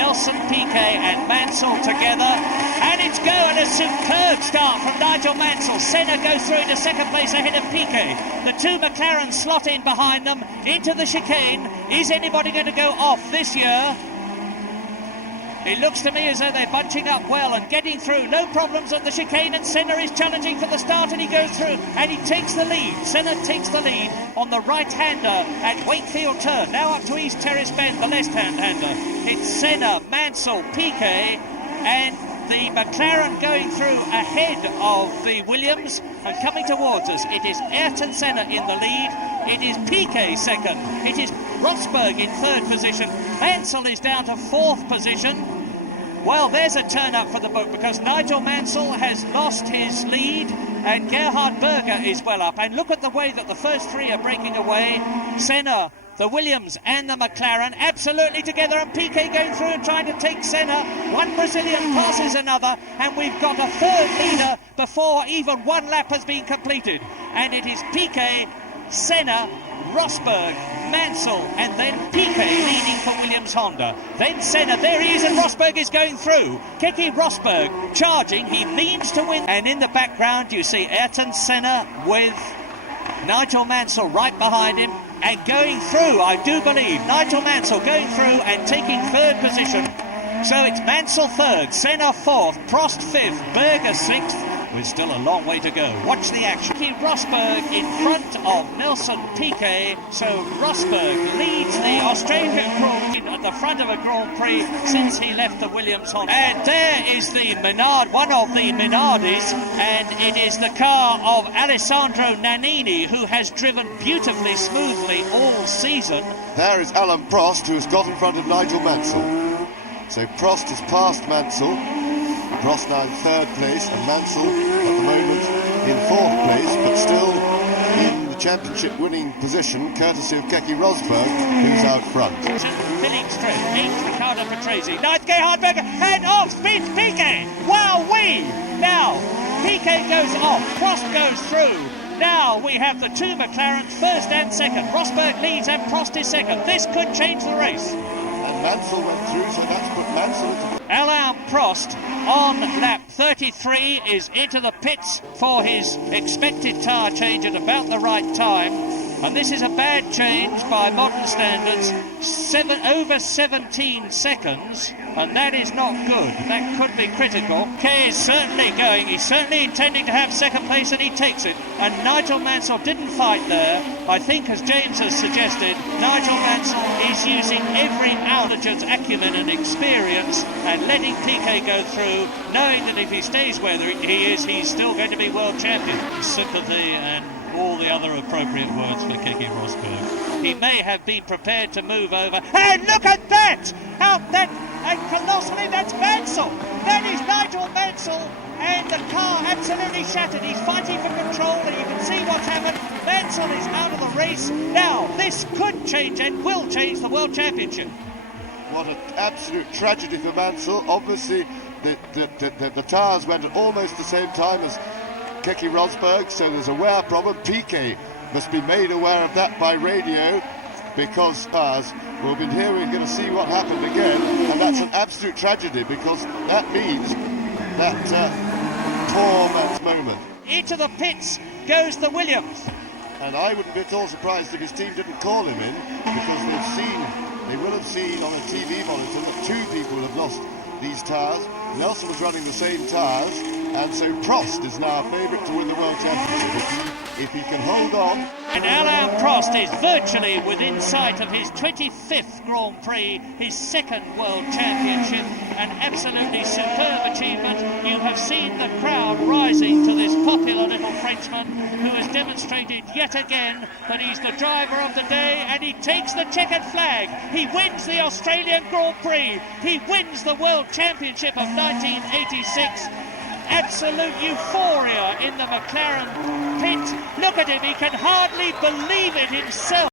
Nelson, Piquet and Mansell together. And it's go, and a superb start from Nigel Mansell. Senna goes through into second place ahead of Piquet. The two McLarens slot in behind them into the chicane. Is anybody going to go off this year? It looks to me as though they're bunching up well and getting through. No problems at the chicane, and Senna is challenging for the start, and he goes through and he takes the lead. Senna takes the lead on the right-hander at Wakefield Turn. Now up to East Terrace Bend, the left-hand hander. It's Senna, Mansell, Piquet and the McLaren going through ahead of the Williams and coming towards us. It is Ayrton Senna in the lead. It is Piquet second. It is Rosberg in third position. Mansell is down to fourth position. Well, there's a turn up for the book, because Nigel Mansell has lost his lead and Gerhard Berger is well up. And look at the way that the first three are breaking away. Senna, the Williams and the McLaren absolutely together, and Piquet going through and trying to take Senna. One Brazilian passes another, and we've got a third leader before even one lap has been completed. And it is Piquet, Senna, Rosberg, Mansell and then Piquet leading for Williams Honda. Then Senna, there he is, and Rosberg is going through. Keke Rosberg charging, he leads to win. And in the background you see Ayrton Senna with Nigel Mansell right behind him and going through, I do believe. Nigel Mansell going through and taking third position. So it's Mansell third, Senna fourth, Prost fifth, Berger sixth. With still a long way to go. Watch the action. Rosberg in front of Nelson Piquet. So Rosberg leads the Australian Grand Prix at the front of a Grand Prix since he left the Williams Honda. And there is the Menard, one of the Menardis, and it is the car of Alessandro Nannini, who has driven beautifully smoothly all season. There is Alain Prost, who has got in front of Nigel Mansell. So Prost has passed Mansell. Prost now in third place, and Mansell at the moment in fourth place, but still in the championship winning position, courtesy of Keke Rosberg, who's out front. Filling straight, 8th Ricardo Patrese, 9th Gerhard Berger, and off speeds Piquet! Wowee! Now, Piquet goes off, Prost goes through. Now we have the two McLarens, first and second. Rosberg leads and Prost is second. This could change the race. And Mansell went through, so that's put Mansell into... Alain Prost on lap 33 is into the pits for his expected tyre change at about the right time. And this is a bad change by modern standards, over 17 seconds, and that is not good. That could be critical. Kay is certainly going, he's certainly intending to have second place, and he takes it. And Nigel Mansell didn't fight there. I think, as James has suggested, Nigel Mansell is using every ounce of acumen and experience and letting Piquet go through, knowing that if he stays where he is, he's still going to be world champion. Sympathy and all the other appropriate words for Keke Rosberg. He may have been prepared to move over. And look at that! And colossally, that's Mansell! That is Nigel Mansell, and the car absolutely shattered. He's fighting for control, and you can see what's happened. Mansell is out of the race. Now, this could change and will change the World Championship. What an absolute tragedy for Mansell. Obviously, the tyres went at almost the same time as Keke Rosberg, so there's a wear problem. Piquet must be made aware of that by radio, because as we'll be here, we're going to see what happened again, and that's an absolute tragedy, because that means that poor man's moment. Into the pits goes the Williams. And I wouldn't be at all surprised if his team didn't call him in, because they will have seen on a TV monitor that two people have lost these tyres. Nelson was running the same tyres, and so Prost is now a favourite to win the World Championship if he can hold on. And Alain Prost is virtually within sight of his 25th Grand Prix, his second World Championship, an absolutely superb achievement. You have seen the crowd rising to this popular little Frenchman who has demonstrated yet again that he's the driver of the day, and he takes the checkered flag. He wins the Australian Grand Prix. He wins the World Championship of 1986. Absolute euphoria in the McLaren pit. Look at him, he can hardly believe it himself.